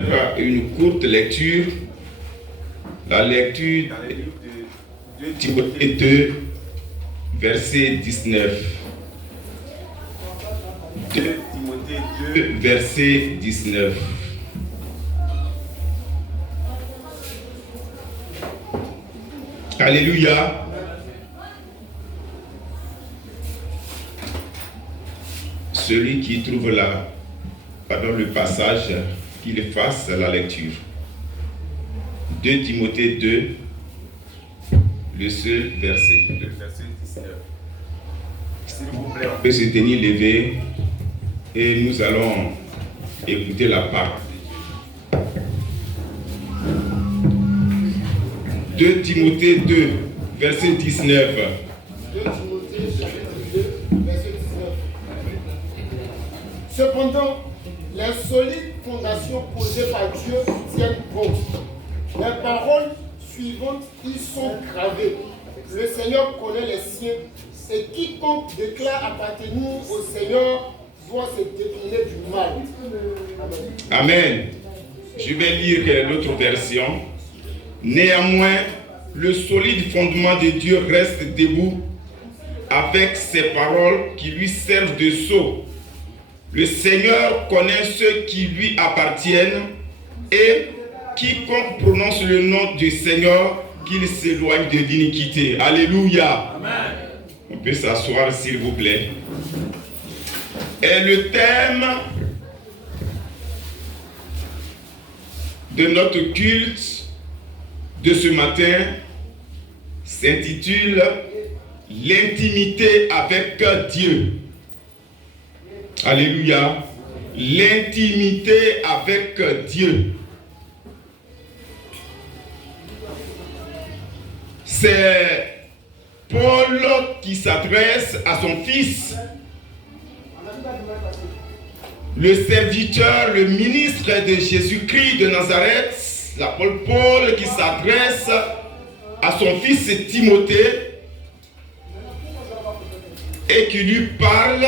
Une courte lecture, la lecture de Timothée 2, verset 19. 2 Timothée 2, verset 19. Alléluia. Celui qui trouve le passage, qu'il fasse la lecture. 2 Timothée 2, le seul verset. Le verset 19. S'il vous plaît, on peut se tenir levé et nous allons écouter la parole. 2 Timothée 2, verset 19. 2 Timothée chapitre 2, verset 19. Cependant, les solides fondations posées par Dieu tiennent bon. Les paroles suivantes y sont gravées. Le Seigneur connaît les siens, et quiconque déclare appartenir au Seigneur doit se détourner du mal. Amen. Amen. Je vais lire l'autre version. Néanmoins, le solide fondement de Dieu reste debout avec ses paroles qui lui servent de sceau. Le Seigneur connaît ceux qui lui appartiennent et quiconque prononce le nom du Seigneur, qu'il s'éloigne de l'iniquité. Alléluia. Amen. On peut s'asseoir s'il vous plaît. Et le thème de notre culte de ce matin s'intitule « L'intimité avec Dieu ». Alléluia. L'intimité avec Dieu. C'est Paul qui s'adresse à son fils, le serviteur, le ministre de Jésus-Christ de Nazareth, l'apôtre Paul qui s'adresse à son fils Timothée et qui lui parle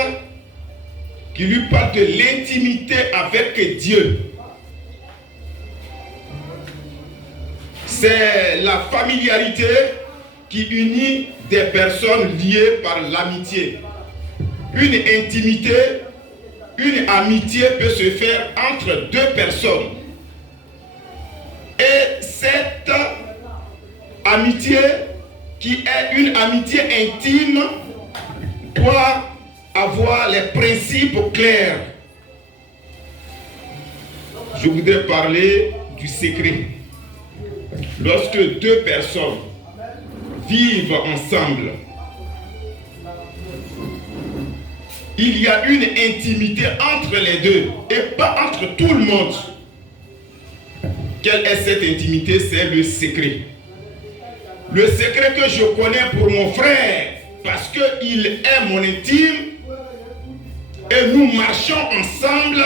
de l'intimité avec Dieu. C'est la familiarité qui unit des personnes liées par l'amitié. Une intimité, une amitié peut se faire entre deux personnes. Et cette amitié, qui est une amitié intime, doit avoir les principes clairs. Je voudrais parler du secret. Lorsque deux personnes vivent ensemble, il y a une intimité entre les deux et pas entre tout le monde. Quelle est cette intimité? C'est le secret. Le secret que je connais pour mon frère, parce qu'il est mon intime, et nous marchons ensemble,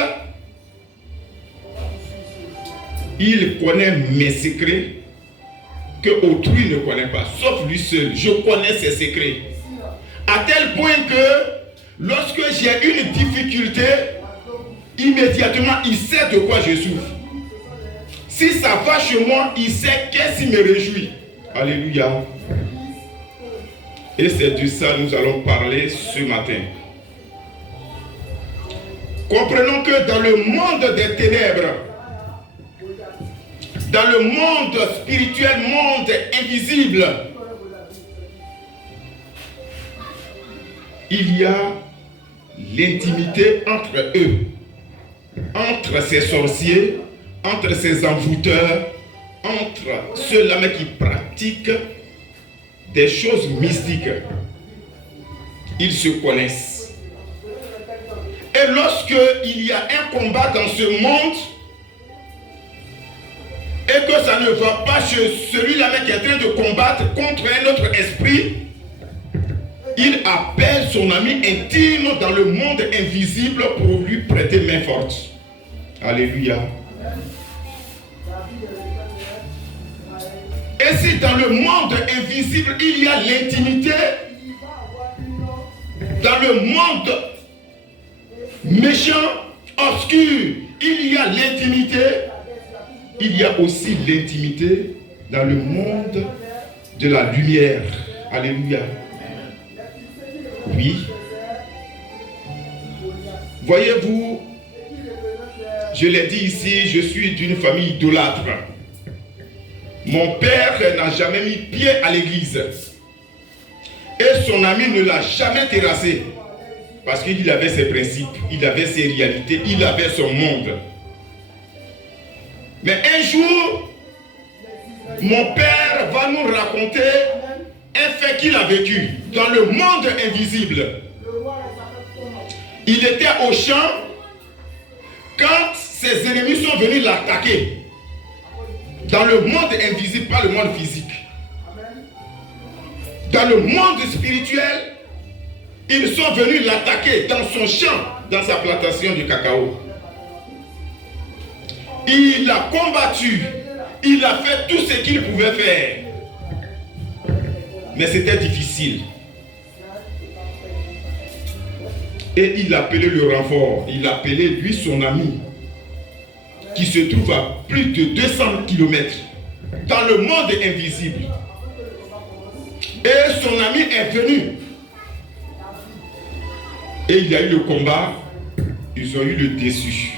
il connaît mes secrets que autrui ne connaît pas, sauf lui seul. Je connais ses secrets. À tel point que lorsque j'ai une difficulté, immédiatement il sait de quoi je souffre. Si ça va chez moi, il sait qu'est-ce qui me réjouit. Alléluia. Et c'est de ça que nous allons parler ce matin. Comprenons que dans le monde des ténèbres, dans le monde spirituel, monde invisible, il y a l'intimité entre eux, entre ces sorciers, entre ces envoûteurs, entre ceux-là qui pratiquent des choses mystiques. Ils se connaissent. Et lorsqu'il y a un combat dans ce monde, et que ça ne va pas chez celui-là qui est en train de combattre contre un autre esprit, il appelle son ami intime dans le monde invisible pour lui prêter main forte. Alléluia. Et si dans le monde invisible, il y a l'intimité, dans le monde méchant, obscur, il y a l'intimité, il y a aussi l'intimité dans le monde de la lumière. Alléluia. Oui. Voyez-vous, je l'ai dit ici, je suis d'une famille idolâtre. Mon père n'a jamais mis pied à l'église. Et son ami ne l'a jamais terrassé. Parce qu'il avait ses principes, il avait ses réalités, il avait son monde. Mais un jour, mon père va nous raconter un fait qu'il a vécu dans le monde invisible. Il était au champ quand ses ennemis sont venus l'attaquer. Dans le monde invisible, pas le monde physique. Dans le monde spirituel, ils sont venus l'attaquer dans son champ, dans sa plantation de cacao. Il a combattu, il a fait tout ce qu'il pouvait faire. Mais c'était difficile. Et il a appelé le renfort, il a appelé lui son ami, qui se trouve à plus de 200 km dans le monde invisible. Et son ami est venu. Et il y a eu le combat, ils ont eu le déçu.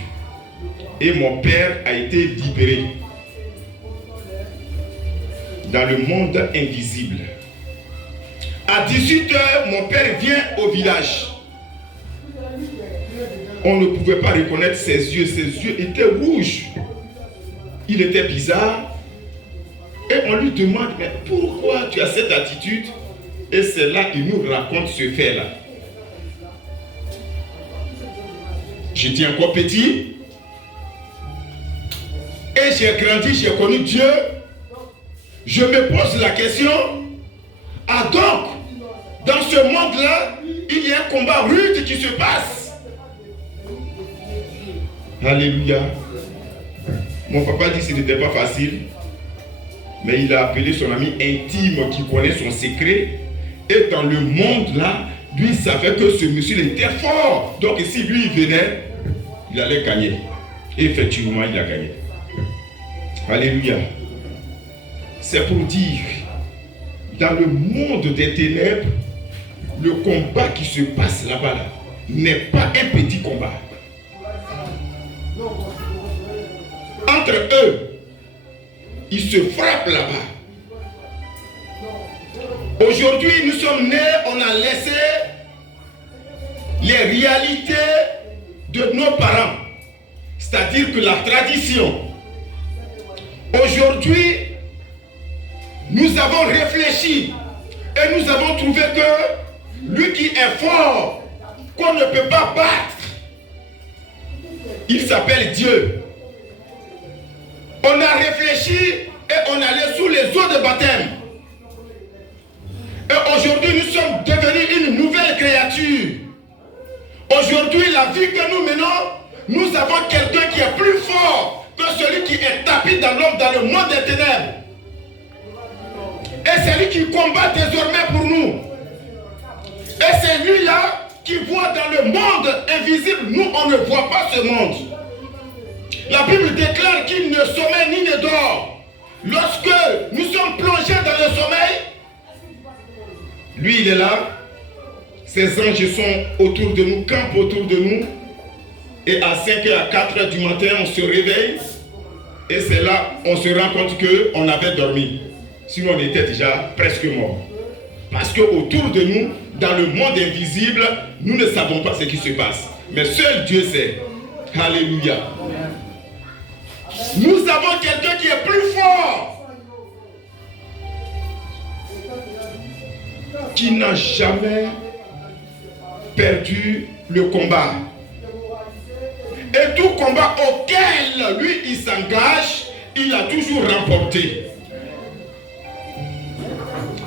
Et mon père a été libéré dans le monde invisible. À 18 h, mon père vient au village. On ne pouvait pas reconnaître ses yeux étaient rouges. Il était bizarre. Et on lui demande, mais pourquoi tu as cette attitude? Et c'est là qu'il nous raconte ce fait-là. J'étais encore petit. Et j'ai grandi, j'ai connu Dieu. Je me pose la question, ah donc, dans ce monde-là, il y a un combat rude qui se passe. Alléluia. Mon papa dit que ce n'était pas facile, mais il a appelé son ami intime qui connaît son secret. Et dans le monde-là, lui savait que ce monsieur était fort. Donc si lui il venait, il allait gagner. Et effectivement, il a gagné. Alléluia. C'est pour dire, dans le monde des ténèbres, le combat qui se passe là-bas n'est pas un petit combat. Entre eux, ils se frappent là-bas. Aujourd'hui, nous sommes nés, on a laissé les réalités de nos parents, c'est-à-dire que la tradition. Aujourd'hui, nous avons réfléchi et nous avons trouvé que lui qui est fort, qu'on ne peut pas battre, il s'appelle Dieu. On a réfléchi et on allait sous les eaux de baptême. Et aujourd'hui, nous sommes devenus une nouvelle créature. Aujourd'hui, la vie que nous menons, nous avons quelqu'un qui est plus fort que celui qui est tapis dans l'homme dans le monde des ténèbres. Et c'est lui qui combat désormais pour nous. Et c'est lui-là qui voit dans le monde invisible. Nous, on ne voit pas ce monde. La Bible déclare qu'il ne sommeille ni ne dort. Lorsque nous sommes plongés dans le sommeil, lui, il est là. Ses anges sont autour de nous, campent autour de nous. Et à 5 h, à 4 h du matin, on se réveille. Et c'est là on se rend compte qu'on avait dormi. Sinon, on était déjà presque mort. Parce qu'autour de nous, dans le monde invisible, nous ne savons pas ce qui se passe. Mais seul Dieu sait. Alléluia. Nous avons quelqu'un qui est plus fort, qui n'a jamais perdu le combat. Et tout combat auquel lui il s'engage, il a toujours remporté.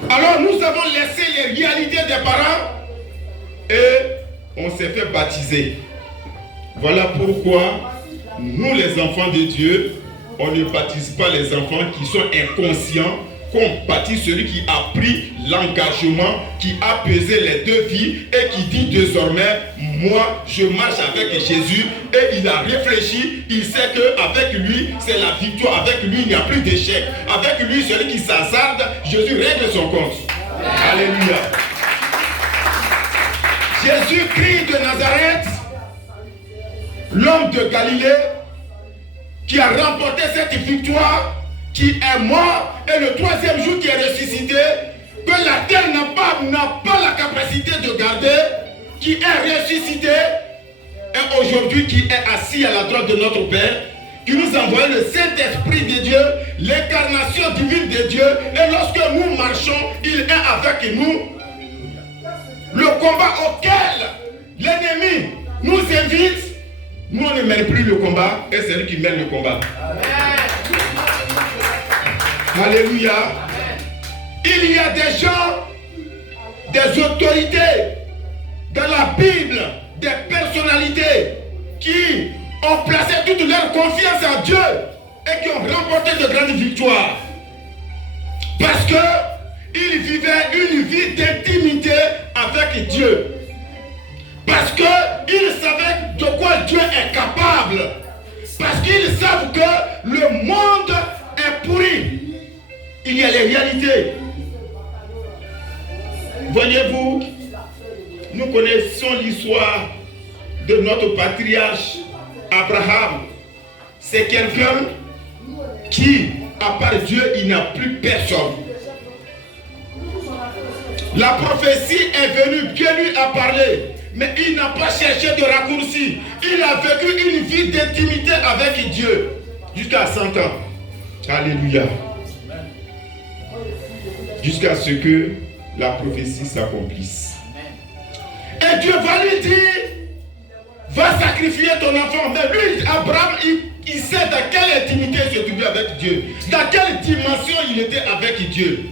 Alors nous avons laissé les réalités des parents et on s'est fait baptiser. Voilà pourquoi nous les enfants de Dieu, on ne baptise pas les enfants qui sont inconscients compatit celui qui a pris l'engagement, qui a pesé les deux vies et qui dit désormais, moi je marche avec Jésus. Et il a réfléchi, il sait qu'avec lui c'est la victoire, avec lui il n'y a plus d'échec. Avec lui celui qui s'hasarde, Jésus règle son compte. Alléluia. Jésus-Christ de Nazareth, l'homme de Galilée, qui a remporté cette victoire, qui est mort, et le troisième jour qui est ressuscité, que la terre n'a pas la capacité de garder, qui est ressuscité, et aujourd'hui qui est assis à la droite de notre Père, qui nous envoie le Saint-Esprit de Dieu, l'incarnation divine de Dieu, et lorsque nous marchons, il est avec nous. Le combat auquel l'ennemi nous invite, nous on ne mène plus le combat, et c'est lui qui mène le combat. Alléluia. Il y a des gens, des autorités dans la Bible, des personnalités qui ont placé toute leur confiance en Dieu et qui ont remporté de grandes victoires. Parce qu'ils vivaient une vie d'intimité avec Dieu. Parce qu'ils savaient de quoi Dieu est capable. Parce qu'ils savent que le monde est pourri. Il y a les réalités. Voyez-vous, nous connaissons l'histoire de notre patriarche Abraham. C'est quelqu'un qui, à part Dieu, il n'a plus personne. La prophétie est venue, Dieu lui a parlé, mais il n'a pas cherché de raccourci. Il a vécu une vie d'intimité avec Dieu jusqu'à 100 ans. Alléluia. Jusqu'à ce que la prophétie s'accomplisse. Et Dieu va lui dire, va sacrifier ton enfant. Mais lui, Abraham, il sait dans quelle intimité il se trouvait avec Dieu. Dans quelle dimension il était avec Dieu.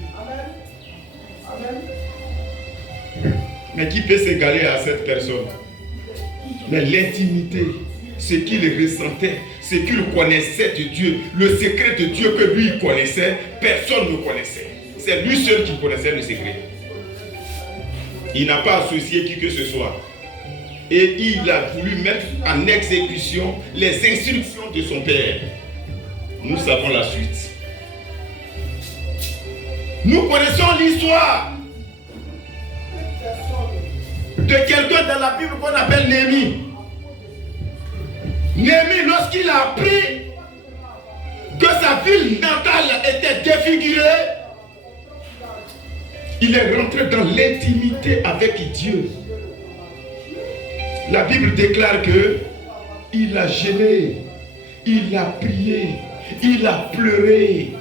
Mais qui peut s'égaler à cette personne? Mais l'intimité, ce qu'il ressentait, ce qu'il connaissait de Dieu, le secret de Dieu que lui connaissait, personne ne connaissait. C'est lui seul qui connaissait le secret. Il n'a pas associé qui que ce soit. Et il a voulu mettre en exécution les instructions de son père. Nous savons la suite. Nous connaissons l'histoire de quelqu'un dans la Bible qu'on appelle Néhémie. Néhémie, lorsqu'il a appris que sa ville natale était défigurée, il est rentré dans l'intimité avec Dieu. La Bible déclare que il a gêné, il a prié, il a pleuré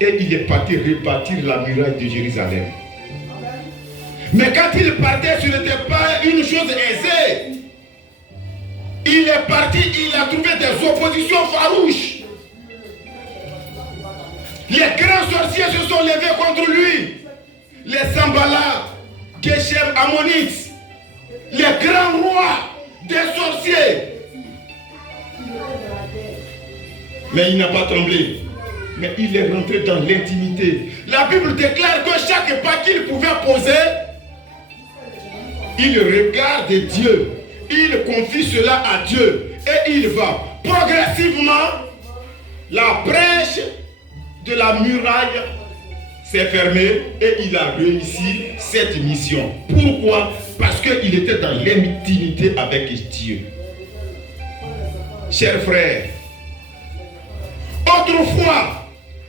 et il est parti rebâtir la muraille de Jérusalem. Mais quand il partait, ce n'était pas une chose aisée. Il est parti, il a trouvé des oppositions farouches. Les grands sorciers se sont levés contre lui. Les Sambala, Geshem, Ammonites, les grands rois des sorciers. Mais il n'a pas tremblé. Mais il est rentré dans l'intimité. La Bible déclare que chaque pas qu'il pouvait poser, il regarde Dieu. Il confie cela à Dieu. Et il va progressivement. La brèche de la muraille s'est fermée et il a réussi cette mission. Pourquoi? Parce qu'il était dans l'intimité avec Dieu. Chers frères, autrefois,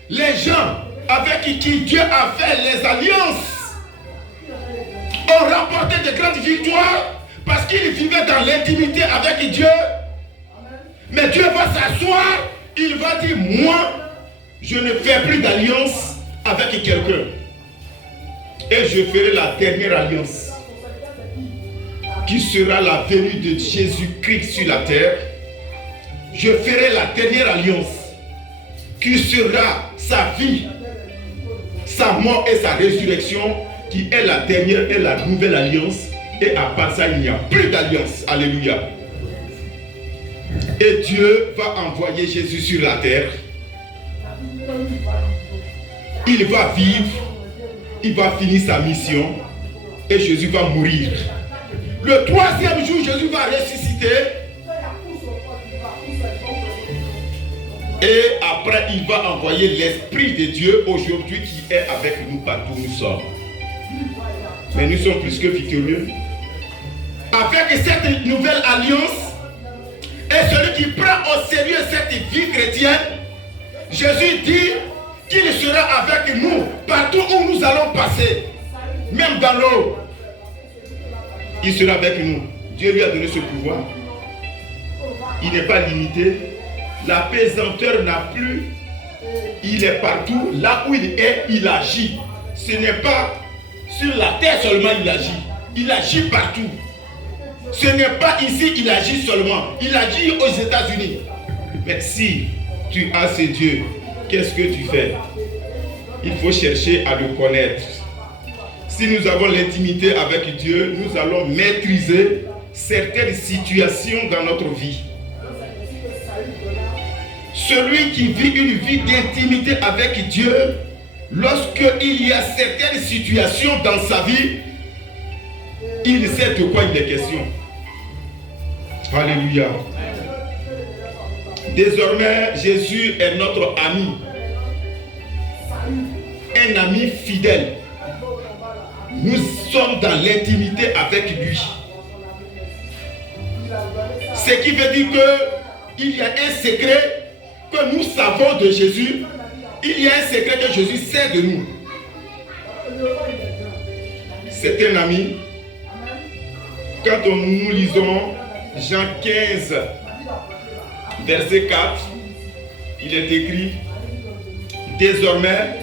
les gens avec qui Dieu a fait les alliances ont remporté de grandes victoires parce qu'ils vivaient dans l'intimité avec Dieu. Mais Dieu va s'asseoir, il va dire, moi, je ne fais plus d'alliance avec quelqu'un. Et je ferai la dernière alliance, qui sera la venue de Jésus-Christ sur la terre. Je ferai la dernière alliance, qui sera sa vie, sa mort et sa résurrection, qui est la dernière et la nouvelle alliance. Et à part ça, il n'y a plus d'alliance. Alléluia. Et Dieu va envoyer Jésus sur la terre. il va vivre, il va finir sa mission et Jésus va mourir. Le troisième jour, Jésus va ressusciter. Et après, il va envoyer l'Esprit de Dieu aujourd'hui qui est avec nous partout où nous sommes. Mais nous sommes plus que victorieux. Avec cette nouvelle alliance, et celui qui prend au sérieux cette vie chrétienne, Jésus dit qu'il sera avec nous partout où nous allons passer, même dans l'eau. Il sera avec nous. Dieu lui a donné ce pouvoir. Il n'est pas limité. La pesanteur n'a plus. Il est partout. Là où il est, il agit. Ce n'est pas sur la terre seulement il agit. Il agit partout. Ce n'est pas ici il agit seulement. Il agit aux États-Unis. Mais si tu as ce Dieu, qu'est-ce que tu fais? Il faut chercher à le connaître. Si nous avons l'intimité avec Dieu, nous allons maîtriser certaines situations dans notre vie. Celui qui vit une vie d'intimité avec Dieu, lorsqu'il y a certaines situations dans sa vie, il sait de quoi il est question. Alléluia. Désormais, Jésus est notre ami. Un ami fidèle. Nous sommes dans l'intimité avec lui. Ce qui veut dire qu'il y a un secret que nous savons de Jésus. Il y a un secret que Jésus sait de nous. C'est un ami. Quand nous lisons Jean 15, verset 4, il est écrit: désormais,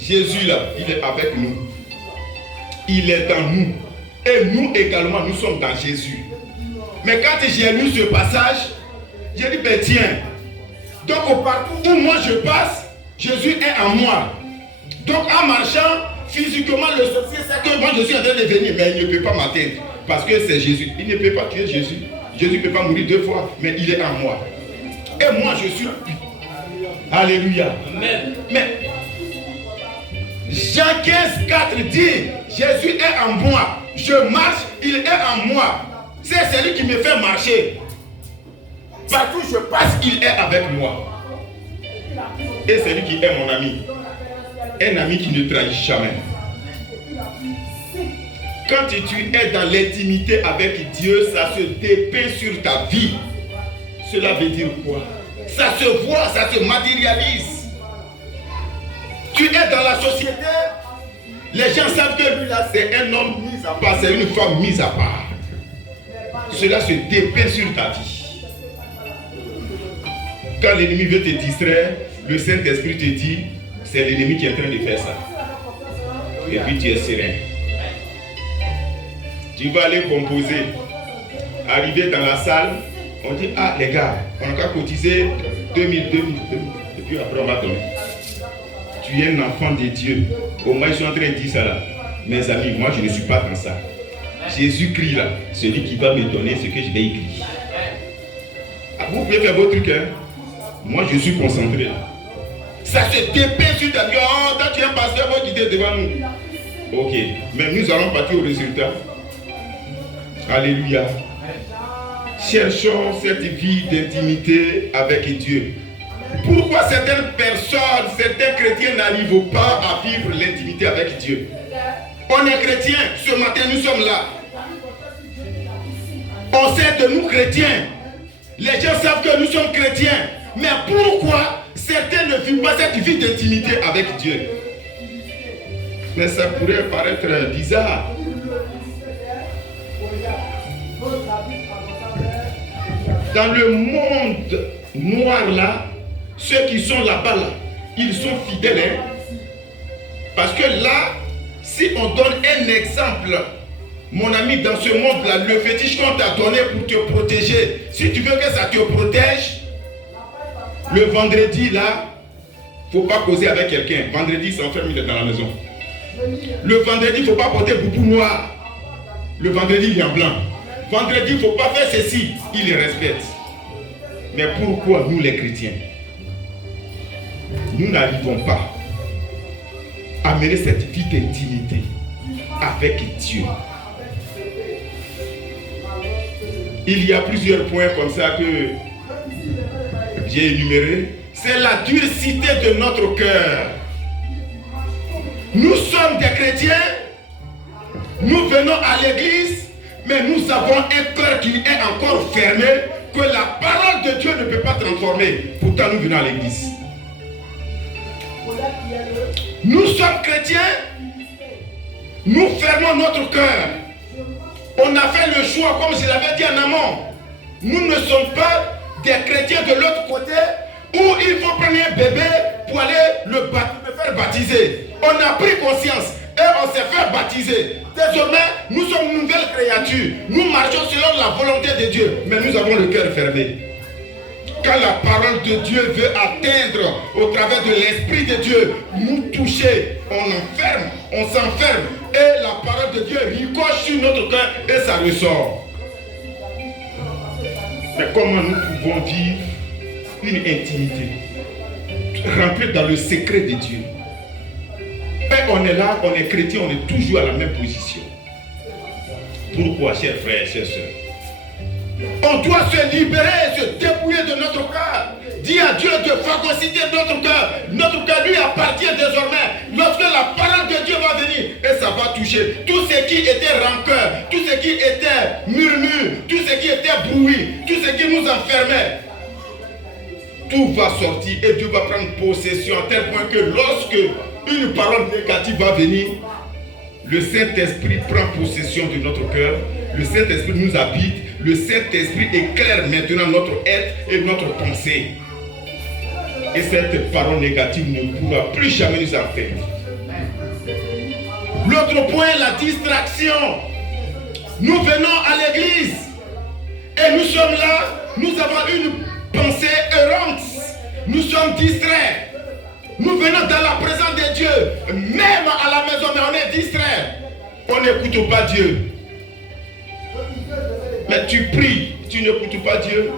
Jésus là, il est avec nous. Il est dans nous. Et nous également, nous sommes dans Jésus. Mais quand j'ai lu ce passage, j'ai dit, ben tiens, donc partout où moi je passe, Jésus est en moi. Donc en marchant, physiquement, le sorcier sait que moi je suis en train de venir, mais il ne peut pas m'atteindre. Parce que c'est Jésus. Il ne peut pas tuer Jésus. Jésus ne peut pas mourir deux fois, mais il est en moi. Et moi je suis lui. Alléluia. Amen. Mais Jean 15, 4 dit, Jésus est en moi. Je marche, il est en moi. C'est celui qui me fait marcher. Partout où je passe, il est avec moi. Et c'est lui qui est mon ami. Un ami qui ne trahit jamais. Quand tu es dans l'intimité avec Dieu, ça se dépeint sur ta vie. Cela veut dire quoi? Ça se voit, ça se matérialise. Tu es dans la société, les gens savent que lui là c'est un homme mis à part, c'est une femme mise à part. Cela se dépeint sur ta vie. Quand l'ennemi veut te distraire, le Saint-Esprit te dit, c'est l'ennemi qui est en train de faire ça. Et puis tu es serein. Tu vas aller composer. Arriver dans la salle, on dit, ah les gars, on a qu'à cotiser 2000, et puis après on va donner. Tu es un enfant de Dieu. Au moins je suis en train de dire ça là. Mes amis, moi je ne suis pas dans ça. Jésus-Christ là, celui qui va me donner ce que je vais écrire. Vous pouvez faire vos trucs, hein. Moi je suis concentré là. Ça se dépeint sur ta vie. Oh, toi tu es un pasteur, vous quittez devant nous. Ok, mais nous allons partir au résultat. Alléluia. Cherchons cette vie d'intimité avec Dieu. Pourquoi certaines personnes, certains chrétiens n'arrivent pas à vivre l'intimité avec Dieu? On est chrétiens, ce matin nous sommes là. On sait de nous chrétiens. Les gens savent que nous sommes chrétiens. Mais pourquoi certains ne vivent pas cette vie d'intimité avec Dieu? Mais ça pourrait paraître bizarre. Dans le monde noir là, ceux qui sont là-bas là, ils sont fidèles. Hein? Parce que là, si on donne un exemple, mon ami, dans ce monde-là, le fétiche qu'on t'a donné pour te protéger, si tu veux que ça te protège, le vendredi là, il ne faut pas causer avec quelqu'un. Vendredi, il s'enferme, il est dans la maison. Le vendredi, il ne faut pas porter boubou noir. Le vendredi, il est en blanc. Vendredi, il ne faut pas faire ceci, il les respecte. Mais pourquoi nous les chrétiens, nous n'arrivons pas amener cette vie d'intimité avec Dieu. Il y a plusieurs points comme ça que j'ai énumérés. C'est la durcité de notre cœur. Nous sommes des chrétiens, nous venons à l'église, mais nous avons un cœur qui est encore fermé, que la parole de Dieu ne peut pas transformer. Pourtant, nous venons à l'église. Nous sommes chrétiens, nous fermons notre cœur. On a fait le choix, comme je l'avais dit en amont. Nous ne sommes pas des chrétiens de l'autre côté où il faut prendre un bébé pour aller le faire baptiser. On a pris conscience et on s'est fait baptiser. Désormais, nous sommes une nouvelle créature. Nous marchons selon la volonté de Dieu, mais nous avons le cœur fermé. Quand la parole de Dieu veut atteindre au travers de l'Esprit de Dieu, nous toucher, on enferme, on s'enferme et la parole de Dieu ricoche sur notre cœur et ça ressort. Mais comment nous pouvons vivre une intimité remplie dans le secret de Dieu? Et on est là, on est chrétien, on est toujours à la même position. Pourquoi, chers frères et chers sœurs? On doit se libérer, se dépouiller de notre cœur. Dire à Dieu de phagocyter notre cœur. Notre cœur lui appartient désormais. Lorsque la parole de Dieu va venir, et ça va toucher tout ce qui était rancœur, tout ce qui était murmure, tout ce qui était bruit, tout ce qui nous enfermait. Tout va sortir et Dieu va prendre possession à tel point que lorsque une parole négative va venir, le Saint-Esprit prend possession de notre cœur, le Saint-Esprit nous habite, le Saint-Esprit éclaire maintenant notre être et notre pensée. Et cette parole négative ne pourra plus jamais nous enfermer. L'autre point, la distraction. Nous venons à l'église et nous sommes là, nous avons une pensée errante, nous sommes distraits. Nous venons dans la présence de Dieu, même à la maison, mais on est distrait. On n'écoute pas Dieu. Mais tu pries, tu n'écoutes pas Dieu.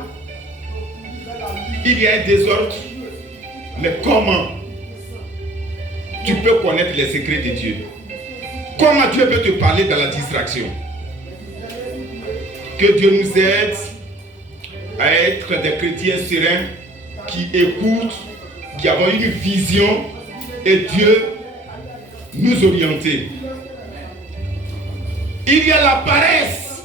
Il y a un désordre. Mais comment tu peux connaître les secrets de Dieu? Comment Dieu peut te parler dans la distraction? Que Dieu nous aide à être des chrétiens sereins qui écoutent, qui avons une vision et Dieu nous orienter. Il y a la paresse.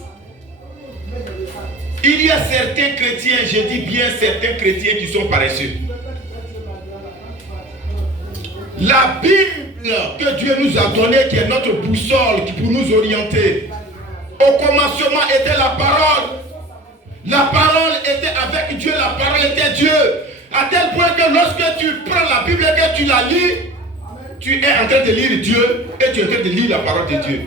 Il y a certains chrétiens, je dis bien certains chrétiens qui sont paresseux. La Bible que Dieu nous a donnée, qui est notre boussole, qui pour nous orienter. Au commencement était la parole. La parole était avec Dieu, la parole était Dieu. À tel point que lorsque tu prends la Bible et que tu la lis, tu es en train de lire Dieu et tu es en train de lire la parole de Dieu.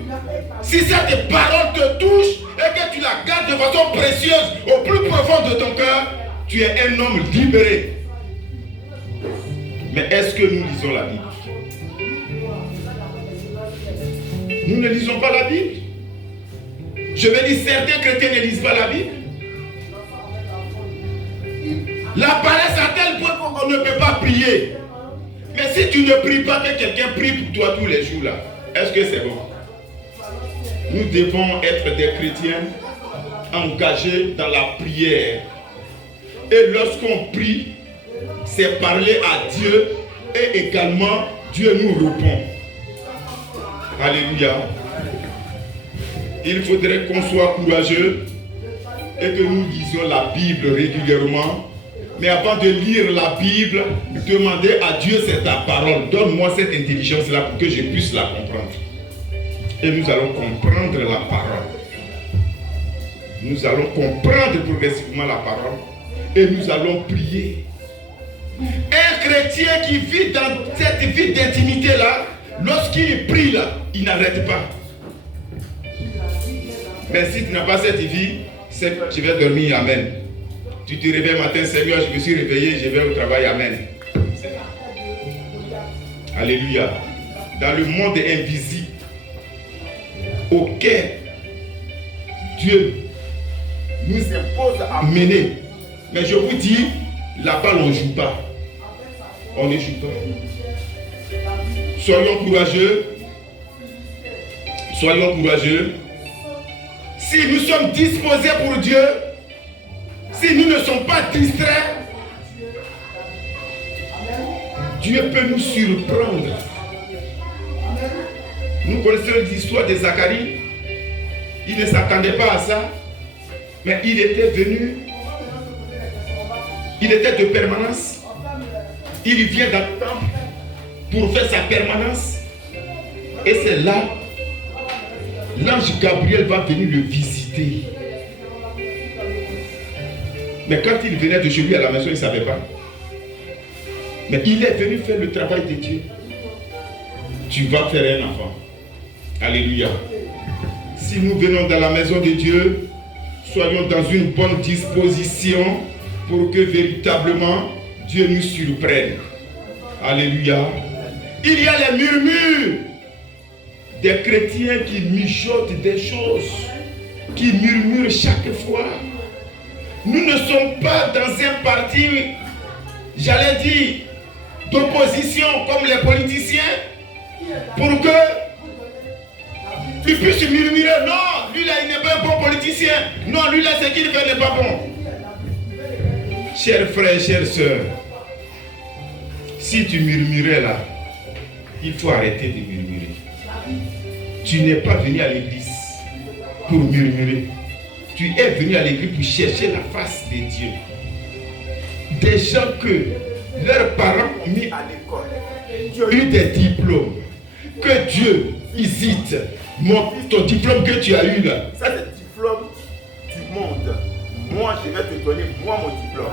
Si cette parole te touche et que tu la gardes de façon précieuse au plus profond de ton cœur, tu es un homme libéré. Mais est-ce que nous lisons la Bible? Nous ne lisons pas la Bible. Je vais dire, certains chrétiens ne lisent pas la Bible. La paresse à tel point qu'on ne peut pas prier. Mais si tu ne pries pas, que quelqu'un prie pour toi tous les jours là, est-ce que c'est bon? Nous devons être des chrétiens engagés dans la prière. Et lorsqu'on prie, c'est parler à Dieu et également Dieu nous répond. Alléluia. Il faudrait qu'on soit courageux et que nous lisions la Bible régulièrement. Mais avant de lire la Bible, demandez à Dieu, c'est ta parole. Donne-moi cette intelligence-là pour que je puisse la comprendre. Et nous allons comprendre la parole. Nous allons comprendre progressivement la parole. Et nous allons prier. Un chrétien qui vit dans cette vie d'intimité-là, lorsqu'il prie là, il n'arrête pas. Mais si tu n'as pas cette vie, c'est que tu vas dormir, amen. Tu te réveilles matin, Seigneur, je me suis réveillé, je vais au travail, amen. Alléluia. Dans le monde invisible, auquel Dieu nous impose à mener. Mais je vous dis, là-bas, on ne joue pas. On ne joue pas. Soyons courageux. Soyons courageux. Si nous sommes disposés pour Dieu, si nous ne sommes pas distraits, Dieu peut nous surprendre. Nous connaissons l'histoire de Zacharie. Il ne s'attendait pas à ça, mais il était venu. Il était de permanence. Il vient dans le temple pour faire sa permanence. Et c'est là, l'ange Gabriel va venir le visiter. Mais quand il venait de chez lui à la maison, il ne savait pas. Mais il est venu faire le travail de Dieu. Tu vas faire un enfant. Alléluia. Si nous venons dans la maison de Dieu, soyons dans une bonne disposition pour que véritablement Dieu nous surprenne. Alléluia. Il y a les murmures des chrétiens qui mijotent des choses, qui murmurent chaque fois. Nous ne sommes pas dans un parti, j'allais dire, d'opposition comme les politiciens, pour que tu puisses murmurer, non, lui là il n'est pas un bon politicien, non, lui là ce qu'il fait n'est pas bon. Chers frères, chères sœurs, si tu murmurais là, il faut arrêter de murmurer. Tu n'es pas venu à l'église pour murmurer. Tu es venu à l'église pour chercher la face de Dieu. Des gens que leurs parents ont mis à l'école, qui ont eu des diplômes, que Dieu hésite. Ton diplôme que tu as eu là, Ça, c'est le diplôme du monde. Moi, je vais te donner, moi, mon diplôme.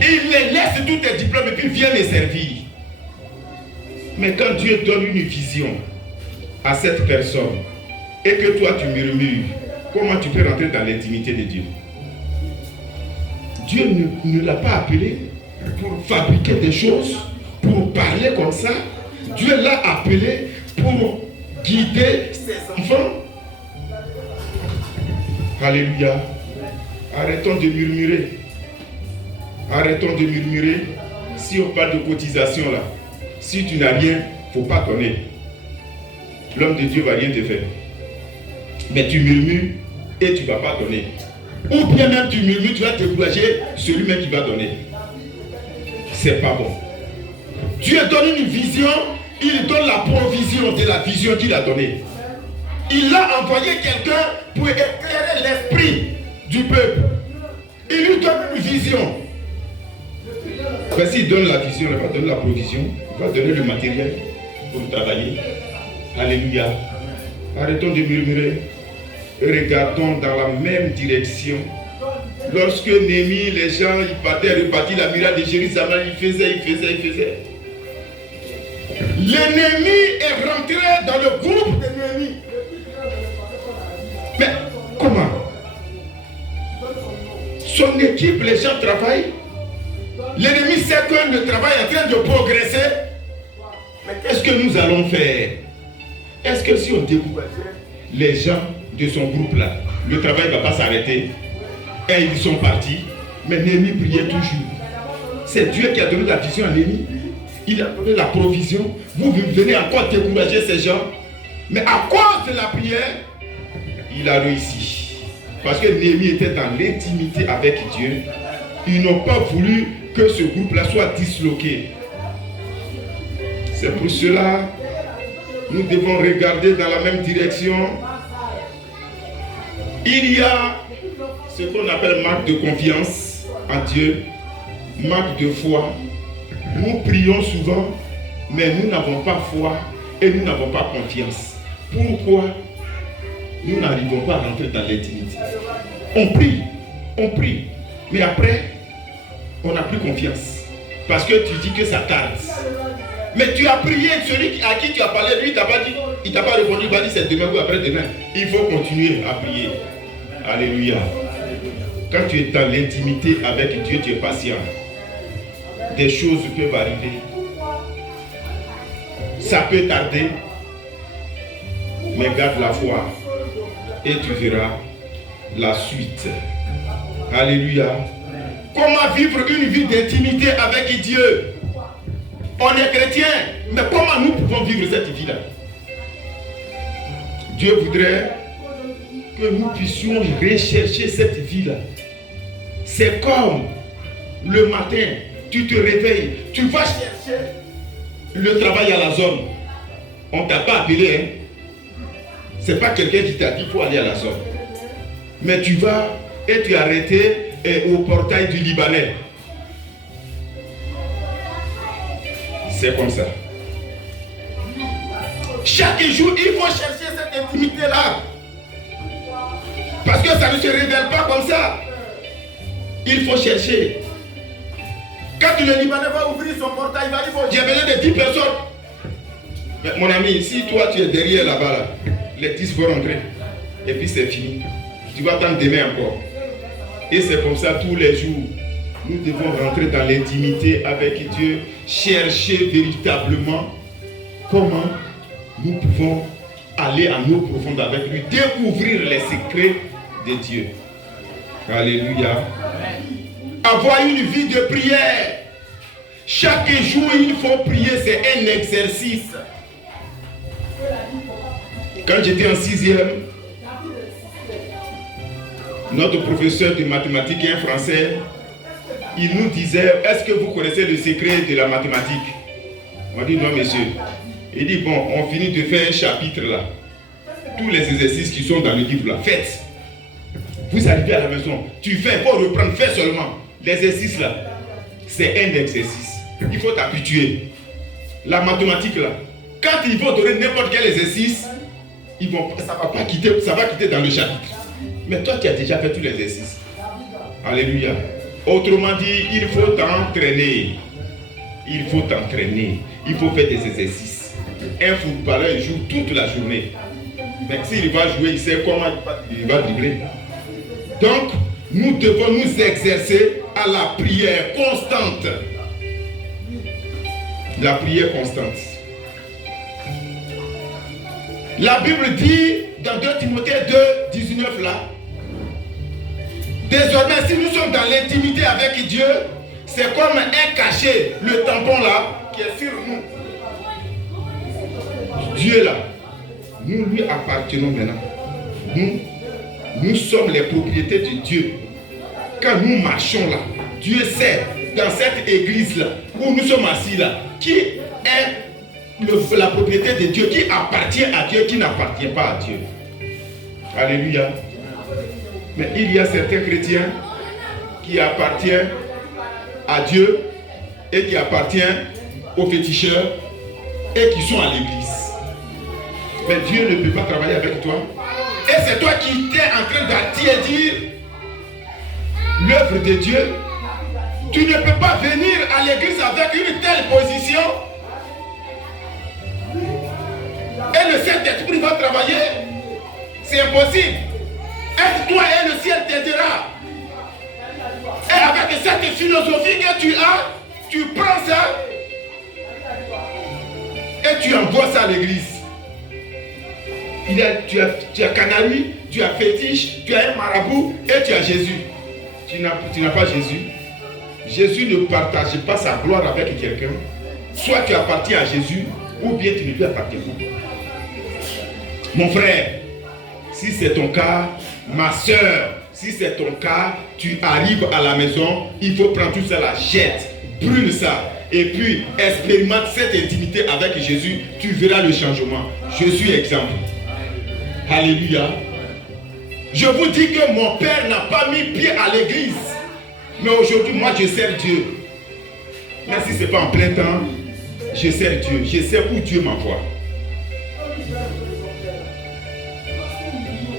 il les laisse tous tes diplômes et puis vient les servir. Mais quand Dieu donne une vision à cette personne et que toi tu murmures, comment tu peux rentrer dans l'intimité de Dieu? Dieu ne l'a pas appelé pour fabriquer des choses, pour parler comme ça. Dieu l'a appelé pour guider ses enfants. Alléluia. Arrêtons de murmurer. Arrêtons de murmurer. Si on parle de cotisation là, si tu n'as rien, il ne faut pas donner. L'homme de Dieu ne va rien te faire. Mais tu murmures et tu ne vas pas donner. Ou bien même tu murmures, tu vas décourager celui-même qui va donner. C'est pas bon. Dieu donne une vision, il donne la provision de la vision qu'il a donnée. Il a envoyé quelqu'un pour éclairer l'esprit du peuple. Il lui donne une vision. Mais s'il donne la vision, il va donner la provision, il va donner le matériel pour travailler. Alléluia. Arrêtons de murmurer et regardons dans la même direction. Lorsque Néhémie, les gens, ils partaient rebâtir la muraille de Jérusalem, ils faisaient. L'ennemi est rentré dans le groupe de Néhémie. Mais comment? Son équipe, les gens travaillent. L'ennemi sait que le travail est en train de progresser. Mais qu'est-ce que nous allons faire? Est-ce que si on décourageait les gens de son groupe là, le travail ne va pas s'arrêter? Et ils sont partis. Mais Néhémie priait toujours. C'est Dieu qui a donné la vision à Néhémie. Il a donné la provision. Vous venez encore décourager ces gens. Mais à cause de la prière, il a réussi. Parce que Néhémie était dans l'intimité avec Dieu. Ils n'ont pas voulu que ce groupe-là soit disloqué. C'est pour cela nous devons regarder dans la même direction. Il y a ce qu'on appelle marque de confiance en Dieu, marque de foi. Nous prions souvent, mais nous n'avons pas foi et nous n'avons pas confiance. Pourquoi nous n'arrivons pas à rentrer dans l'intimité? On prie, mais après, on n'a plus confiance. Parce que tu dis que ça tarde. Mais tu as prié, celui à qui tu as parlé, lui, il ne t'a pas répondu, il va dire c'est demain ou après-demain. Il faut continuer à prier. Alléluia. Quand tu es dans l'intimité avec Dieu, tu es patient. Des choses peuvent arriver. Ça peut tarder. Mais garde la foi. Et tu verras la suite. Alléluia. Comment vivre une vie d'intimité avec Dieu? On est chrétien, mais comment nous pouvons vivre cette vie-là? Dieu voudrait que nous puissions rechercher cette vie-là. C'est comme le matin, tu te réveilles, tu vas chercher le travail à la zone. On ne t'a pas appelé, hein? Ce n'est pas quelqu'un qui t'a dit qu'il faut aller à la zone. Mais tu vas et tu es arrêté au portail du Libanais. C'est comme ça. Chaque jour, il faut chercher cette intimité-là. Parce que ça ne se révèle pas comme ça. Il faut chercher. Quand le Libanais va ouvrir son portail, il va dire, j'ai besoin de 10 personnes. Mais mon ami, si toi tu es derrière là-bas, là, les 10 vont rentrer. Et puis c'est fini. Tu vas attendre demain encore. Et c'est comme ça tous les jours. Nous devons rentrer dans l'intimité avec Dieu, chercher véritablement comment nous pouvons aller en eau profonde avec lui, découvrir les secrets de Dieu. Alléluia. Avoir une vie de prière. Chaque jour, il faut prier, c'est un exercice. Quand j'étais en 6e, notre professeur de mathématiques et un français, il nous disait, est-ce que vous connaissez le secret de la mathématique? On dit non, monsieur. Il dit, bon, on finit de faire un chapitre là. Tous les exercices qui sont dans le livre là, faites. Vous arrivez à la maison, tu fais, il faut reprendre, fais seulement. L'exercice là, c'est un exercice. Il faut t'habituer. La mathématique là, quand ils vont donner n'importe quel exercice, ça va pas quitter, ça va quitter dans le chapitre. Mais toi, tu as déjà fait tous les exercices. Alléluia. Autrement dit, il faut t'entraîner. Il faut t'entraîner. Il faut faire des exercices. Un footballeur joue toute la journée. Mais s'il va jouer, il sait comment il va dribbler. Donc, nous devons nous exercer à la prière constante. La prière constante. La Bible dit dans 2 Timothée 2, 19 là, désormais, si nous sommes dans l'intimité avec Dieu, c'est comme un cachet, le tampon là, qui est sur nous. Dieu là, nous lui appartenons maintenant. Nous sommes les propriétés de Dieu. Quand nous marchons là, Dieu sait, dans cette église là, où nous sommes assis là, qui est la propriété de Dieu, qui appartient à Dieu, qui n'appartient pas à Dieu. Alléluia. Mais il y a certains chrétiens qui appartiennent à Dieu et qui appartiennent aux féticheurs et qui sont à l'église. Mais Dieu ne peut pas travailler avec toi. Et c'est toi qui es en train d'attirer l'œuvre de Dieu. Tu ne peux pas venir à l'église avec une telle position. Et le Saint-Esprit va travailler. C'est impossible. Aide-toi et le ciel t'aidera. Et avec cette philosophie que tu as, tu prends ça et tu envoies ça à l'église. Tu as Canari, tu as fétiche, tu as un marabout et tu as Jésus. Tu n'as pas Jésus. Jésus ne partage pas sa gloire avec quelqu'un. Soit tu appartiens à Jésus ou bien tu ne lui appartiens pas. Mon frère, si c'est ton cas, ma soeur, si c'est ton cas, tu arrives à la maison, il faut prendre tout ça, la jette, brûle ça, et puis expérimente cette intimité avec Jésus, tu verras le changement. Je suis exemple. Alléluia. Je vous dis que mon père n'a pas mis pied à l'église, mais aujourd'hui, moi, je sers Dieu. Même si ce n'est pas en plein temps, je sers Dieu. Je sais où Dieu m'envoie.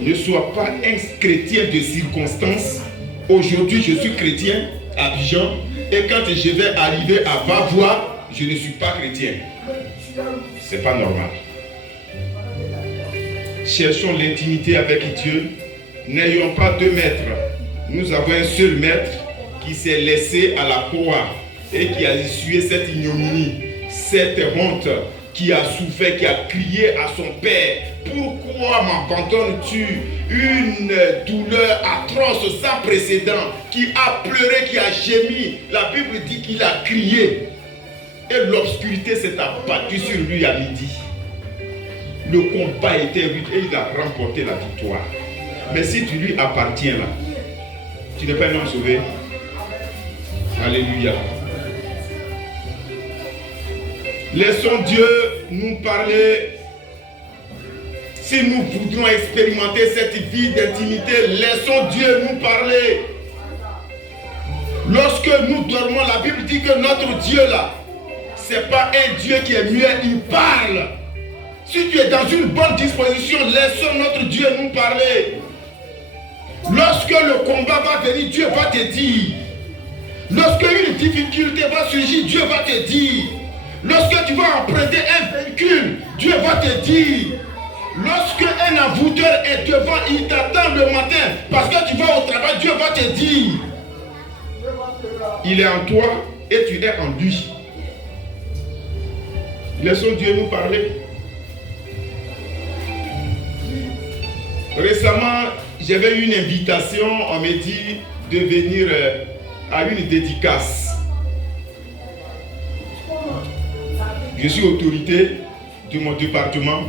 Ne sois pas un chrétien de circonstance. Aujourd'hui, je suis chrétien à Abidjan. Et quand je vais arriver à Bavois, je ne suis pas chrétien. Ce n'est pas normal. Cherchons l'intimité avec Dieu. N'ayons pas 2 maîtres. Nous avons un seul maître qui s'est laissé à la croix et qui a essuyé cette ignominie, cette honte, qui a souffert, qui a crié à son père. Pourquoi m'abandonnes-tu? Une douleur atroce sans précédent, qui a pleuré, qui a gémi. La Bible dit qu'il a crié. Et l'obscurité s'est abattue sur lui à midi. Le combat était rude et il a remporté la victoire. Mais si tu lui appartiens là, tu n'es pas un homme sauvé. Alléluia. Laissons Dieu nous parler. Si nous voudrions expérimenter cette vie d'intimité, laissons Dieu nous parler. Lorsque nous dormons, la Bible dit que notre Dieu là, c'est pas un Dieu qui est muet, il parle. Si tu es dans une bonne disposition, laissons notre Dieu nous parler. Lorsque le combat va venir, Dieu va te dire. Lorsque une difficulté va surgir, Dieu va te dire. Lorsque tu vas emprunter un véhicule, Dieu va te dire. Lorsque un envoûteur est devant, il t'attend le matin parce que tu vas au travail, Dieu va te dire. Il est en toi et tu es en lui. Laissons Dieu nous parler. Récemment, j'avais eu une invitation, on m'a dit de venir à une dédicace. Je suis autorité de mon département.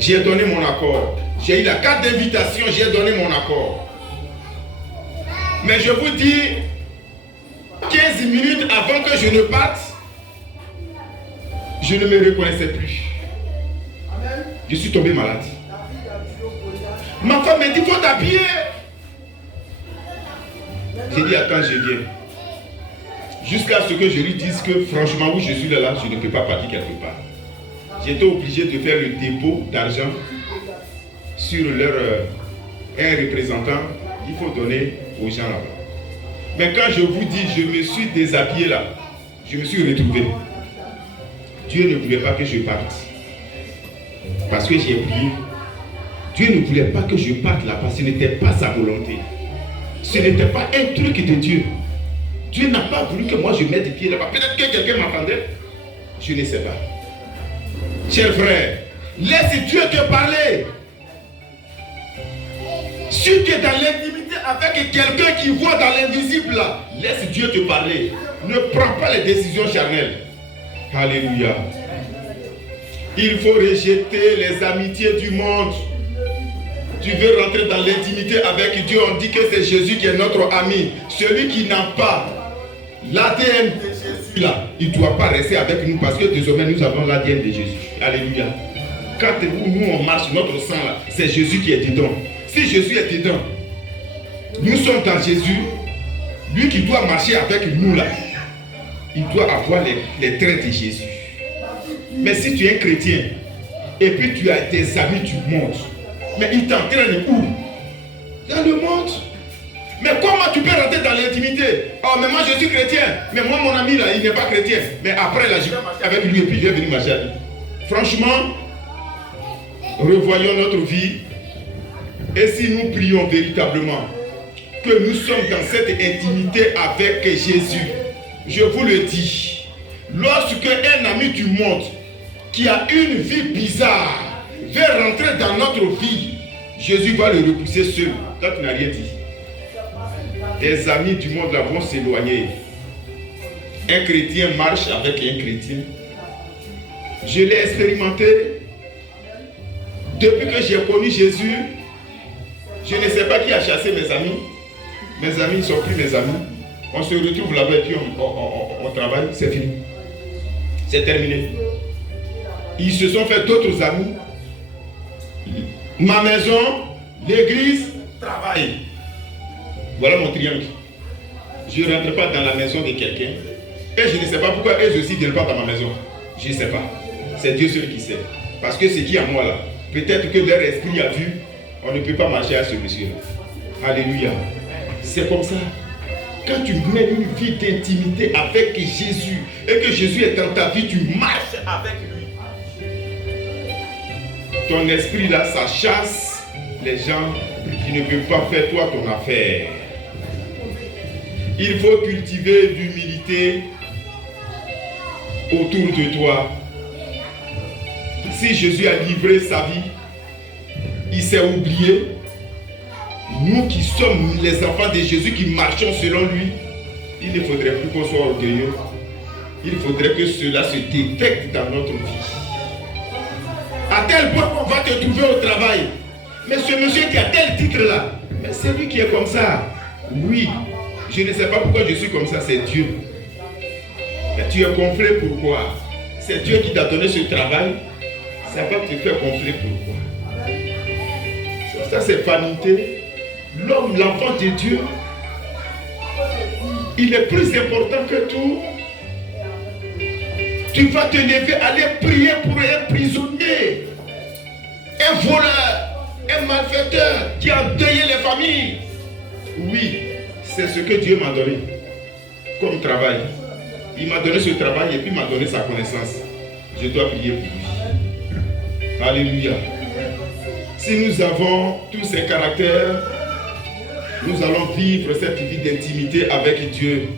J'ai donné mon accord. J'ai eu la carte d'invitation, j'ai donné mon accord. Mais je vous dis, 15 minutes avant que je ne parte, je ne me reconnaissais plus. Je suis tombé malade. Ma femme m'a dit, il faut t'habiller. J'ai dit, attends, je viens. Jusqu'à ce que je lui dise que franchement, où je suis là, je ne peux pas partir quelque part. J'étais obligé de faire le dépôt d'argent sur leur un représentant. Il faut donner aux gens là-bas. Mais quand je vous dis, je me suis déshabillé là, je me suis retrouvé. Dieu ne voulait pas que je parte. Parce que j'ai prié. Dieu ne voulait pas que je parte là-bas. Ce n'était pas sa volonté. Ce n'était pas un truc de Dieu. Dieu n'a pas voulu que moi je mette des pieds là-bas. Peut-être que quelqu'un m'entendait. Je ne sais pas. Cher frère, laisse Dieu te parler. Si tu es dans l'intimité avec quelqu'un qui voit dans l'invisible là, laisse Dieu te parler. Ne prends pas les décisions charnelles. Alléluia. Il faut rejeter les amitiés du monde. Tu veux rentrer dans l'intimité avec Dieu, on dit que c'est Jésus qui est notre ami. Celui qui n'a pas l'ADN de Jésus là, il ne doit pas rester avec nous parce que désormais nous avons l'ADN de Jésus. Alléluia. Quand nous on marche, notre sang là, c'est Jésus qui est dedans. Si Jésus est dedans, nous sommes dans Jésus. Lui qui doit marcher avec nous là, il doit avoir les traits de Jésus. Mais si tu es un chrétien et puis tu as des amis du monde, mais il t'entraîne où? Dans le monde. Mais comment tu peux rentrer dans l'intimité? Oh, mais moi je suis chrétien. Mais moi, mon ami là, il n'est pas chrétien. Mais après là, je vais marcher avec lui et puis je vais venir marcher avec lui. Franchement, revoyons notre vie. Et si nous prions véritablement que nous sommes dans cette intimité avec Jésus, je vous le dis, lorsque un ami du monde qui a une vie bizarre veut rentrer dans notre vie, Jésus va le repousser seul. Toi, tu n'as rien dit. Les amis du monde là vont s'éloigner. Un chrétien marche avec un chrétien. Je l'ai expérimenté. Depuis que j'ai connu Jésus, je ne sais pas qui a chassé mes amis. Mes amis ne sont plus mes amis. On se retrouve là-bas et puis on travaille, c'est fini. C'est terminé. Ils se sont fait d'autres amis. Ma maison, l'église, travail. Voilà mon triangle. Je ne rentre pas dans la maison de quelqu'un. Et je ne sais pas pourquoi eux aussi ne viennent pas dans ma maison. Je ne sais pas. C'est Dieu seul qui sait. Parce que ce qui est en moi là, peut-être que leur esprit a vu, on ne peut pas marcher à ce monsieur-là. Alléluia. C'est comme ça. Quand tu mènes une vie d'intimité avec Jésus et que Jésus est dans ta vie, tu marches avec lui. Ton esprit là, ça chasse les gens qui ne peuvent pas faire toi ton affaire. Il faut cultiver l'humilité autour de toi. Si Jésus a livré sa vie, il s'est oublié. Nous qui sommes les enfants de Jésus, qui marchons selon lui, il ne faudrait plus qu'on soit orgueilleux. il faudrait que cela se détecte dans notre vie. À tel point qu'on va te trouver au travail. Mais ce monsieur qui a tel titre là, c'est lui qui est comme ça. Oui, je ne sais pas pourquoi je suis comme ça, c'est Dieu. Mais tu es gonflé pourquoi? C'est Dieu qui t'a donné ce travail. Ça va te faire gonfler pourquoi? Ça c'est vanité. L'homme, l'enfant de Dieu, il est plus important que tout. Tu vas te lever, aller prier pour un prisonnier, un voleur, un malfaiteur qui a endeuillé les familles. Oui, c'est ce que Dieu m'a donné comme travail. Il m'a donné ce travail et puis m'a donné sa connaissance. Je dois prier pour lui. Alléluia. Si nous avons tous ces caractères, nous allons vivre cette vie d'intimité avec Dieu.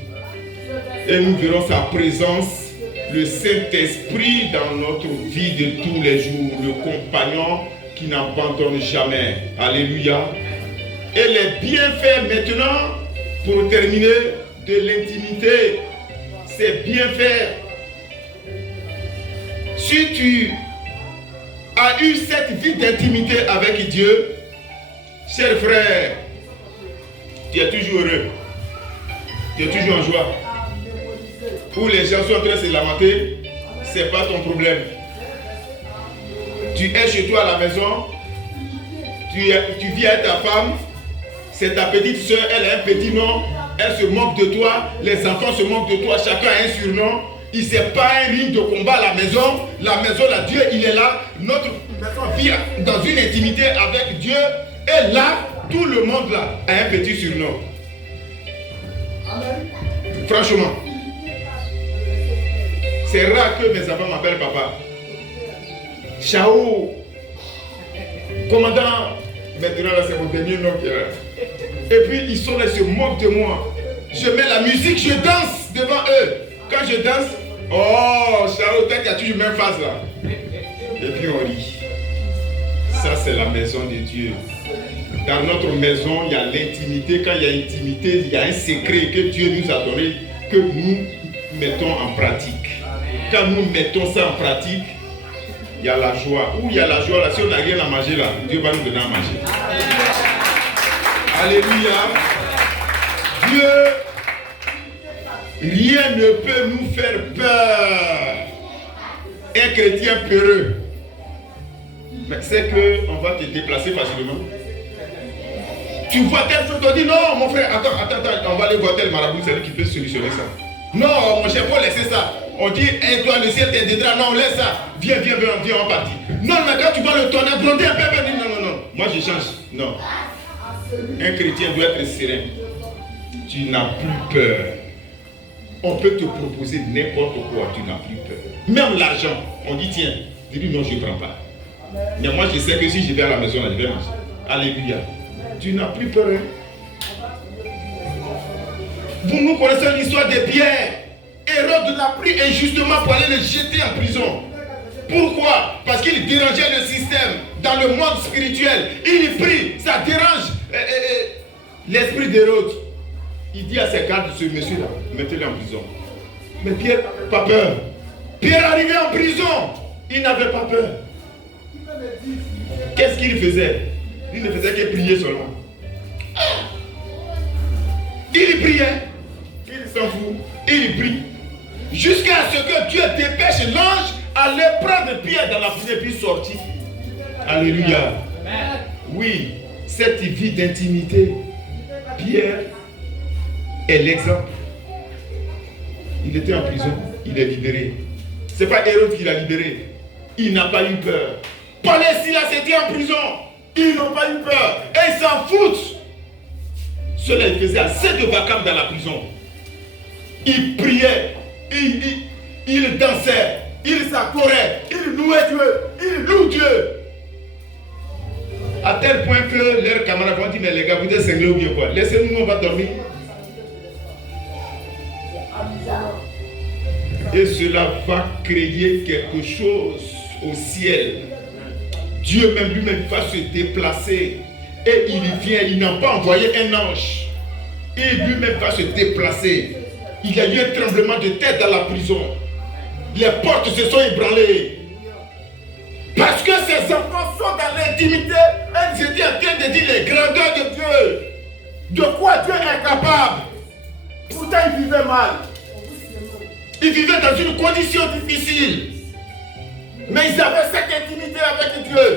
Et nous verrons sa présence, le Saint-Esprit dans notre vie de tous les jours, le compagnon qui n'abandonne jamais. Alléluia. Et les bienfaits maintenant, pour terminer, de l'intimité, c'est bienfaits. Si tu as eu cette vie d'intimité avec Dieu, cher frère, tu es toujours heureux, tu es toujours en joie. Où les gens sont en train de se lamenter, ce n'est pas ton problème. Tu es chez toi à la maison, tu vis avec ta femme, c'est ta petite soeur, elle a un petit nom, elle se moque de toi, les enfants se moquent de toi, chacun a un surnom. Il ne sait pas un ring de combat à la maison, là, Dieu, il est là. Notre maison vit dans une intimité avec Dieu, et là, tout le monde là a un petit surnom. Franchement, c'est rare que mes enfants m'appellent papa. Chao, commandant, maintenant là c'est mon dernier nom qui est là. Et puis ils sont là, ils se moquent de moi. Je mets la musique, je danse devant eux. Quand je danse, oh, Chao, tu as toujours la même face là. Et puis on rit. Ça c'est la maison de Dieu. Dans notre maison, il y a l'intimité. Quand il y a intimité, il y a un secret que Dieu nous a donné, que nous mettons en pratique. Quand nous mettons ça en pratique, il y a la joie. Où il y a la joie là, si on n'a rien à manger là, Dieu va nous donner à manger. Alléluia. Dieu, rien ne peut nous faire peur. Un chrétien peureux, mais c'est qu'on va te déplacer facilement. Tu vois telle chose, tu dis non, mon frère, attends, on va aller voir tel marabout, c'est lui qui peut solutionner ça. Non, mon chef, il faut laisser ça. On dit, et toi, le ciel t'aidera. Non, laisse ça. Viens, on partit. Non, mais quand tu vas le tourner, gronder un peu, non. Moi, je change. Non. Un chrétien doit être serein. Tu n'as plus peur. On peut te proposer n'importe quoi, tu n'as plus peur. Même l'argent, on dit, tiens, tu dis non, je ne prends pas. Mais moi, je sais que si je vais à la maison, là, je vais manger. Alléluia. Tu n'as plus peur. Vous nous connaissez l'histoire de Pierre. Hérode l'a pris injustement pour aller le jeter en prison. Pourquoi? Parce qu'il dérangeait le système dans le monde spirituel. Il prie, ça dérange l'esprit d'Hérode. Il dit à ses gardes, ce monsieur-là, mettez-le en prison. Mais Pierre n'avait pas peur. Pierre arrivait en prison. Il n'avait pas peur. Qu'est-ce qu'il faisait? Il ne faisait que prier seulement. Il priait. Il s'en fout. Il prie. Jusqu'à ce que Dieu dépêche l'ange à aller prendre Pierre dans la prison et puis sortir. Alléluia. Oui, cette vie d'intimité, Pierre est l'exemple. Il était en prison, il est libéré. Ce n'est pas Hérode qui l'a libéré. Il n'a pas eu peur. Paul et Silas étaient en prison. Ils n'ont pas eu peur. Et ils s'en foutent. Cela, ils faisaient assez de vacarme dans la prison. Ils priaient. Ils dansaient. Ils s'accouraient. Ils louaient Dieu. Ils louent Dieu. À tel point que leurs camarades vont dire, mais les gars, vous êtes cinglés ou bien quoi? Laissez-nous, on va dormir. Et cela va créer quelque chose au ciel. Dieu même lui-même va se déplacer. Et il vient, il n'a pas envoyé un ange. Il lui-même va se déplacer. Il y a eu un tremblement de terre dans la prison. Les portes se sont ébranlées. Parce que ces enfants sont dans l'intimité. Elles étaient en train de dire les grandeurs de Dieu. De quoi Dieu est capable. Pourtant, ils vivaient mal. Ils vivaient dans une condition difficile. Mais ils avaient cette intimité avec Dieu.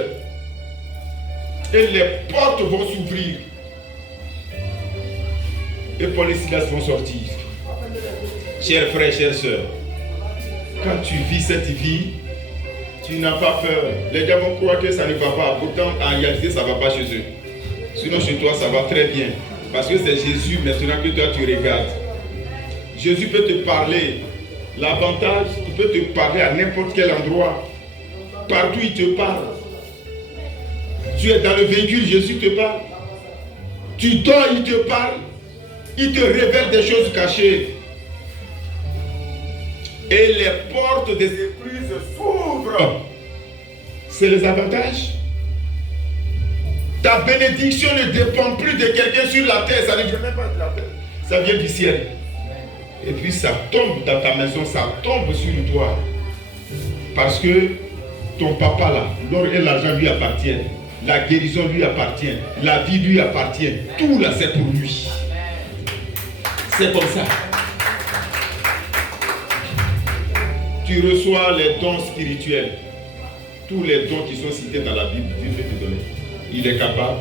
Et les portes vont s'ouvrir. Et Paul et Silas vont sortir. Chers frères, chères sœurs, quand tu vis cette vie, tu n'as pas peur. Les gens vont croire que ça ne va pas. Pourtant, en réalité, ça ne va pas chez eux. Sinon, chez toi, ça va très bien. Parce que c'est Jésus maintenant que toi, tu regardes. Jésus peut te parler. L'avantage, il peut te parler à n'importe quel endroit. Partout, il te parle. Tu es dans le véhicule, Jésus te parle. Tu dors, il te parle. Il te révèle des choses cachées. Et les portes des écluses s'ouvrent. C'est les avantages. Ta bénédiction ne dépend plus de quelqu'un sur la terre. Ça ne vient même pas de la terre. Ça vient du ciel. Et puis ça tombe dans ta maison, ça tombe sur toi. Parce que ton papa là, l'or et l'argent lui appartiennent. La guérison lui appartient. La vie lui appartient. Tout là, c'est pour lui. C'est comme ça. Tu reçois les dons spirituels. Tous les dons qui sont cités dans la Bible, Dieu peut te donner. Il est capable.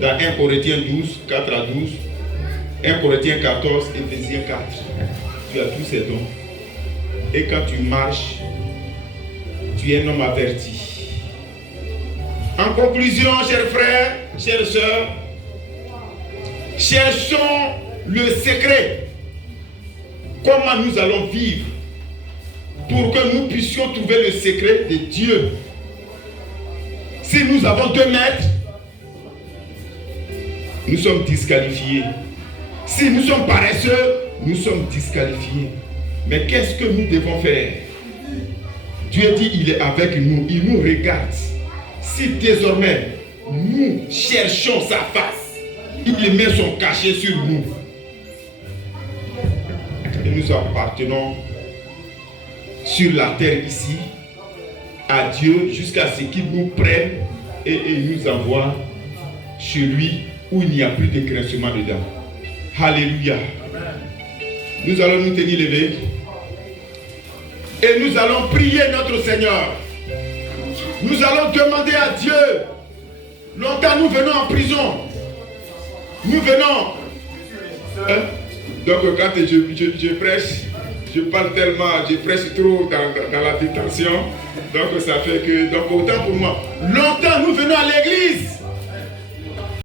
Dans 1 Corinthiens 12, 4 à 12, 1 Corinthiens 14, Éphésiens 4. Tu as tous ces dons. Et quand tu marches, tu es un homme averti. En conclusion, chers frères, chères sœurs, cherchons le secret. Comment nous allons vivre pour que nous puissions trouver le secret de Dieu. Si nous avons 2 mètres, nous sommes disqualifiés. Si nous sommes paresseux, nous sommes disqualifiés. Mais qu'est-ce que nous devons faire? Dieu dit il est avec nous, il nous regarde. Si désormais nous cherchons sa face, il met son cachet sur nous. Et nous appartenons sur la terre ici à Dieu jusqu'à ce qu'il nous prenne et nous envoie chez lui où il n'y a plus de grincement dedans. Alléluia. Nous allons nous tenir levés et nous allons prier notre Seigneur. Nous allons demander à Dieu. Longtemps nous venons en prison. Nous venons. Donc quand je prêche, je parle tellement, je prêche trop dans la détention. Donc ça fait que, donc autant pour moi. Longtemps nous venons à l'église.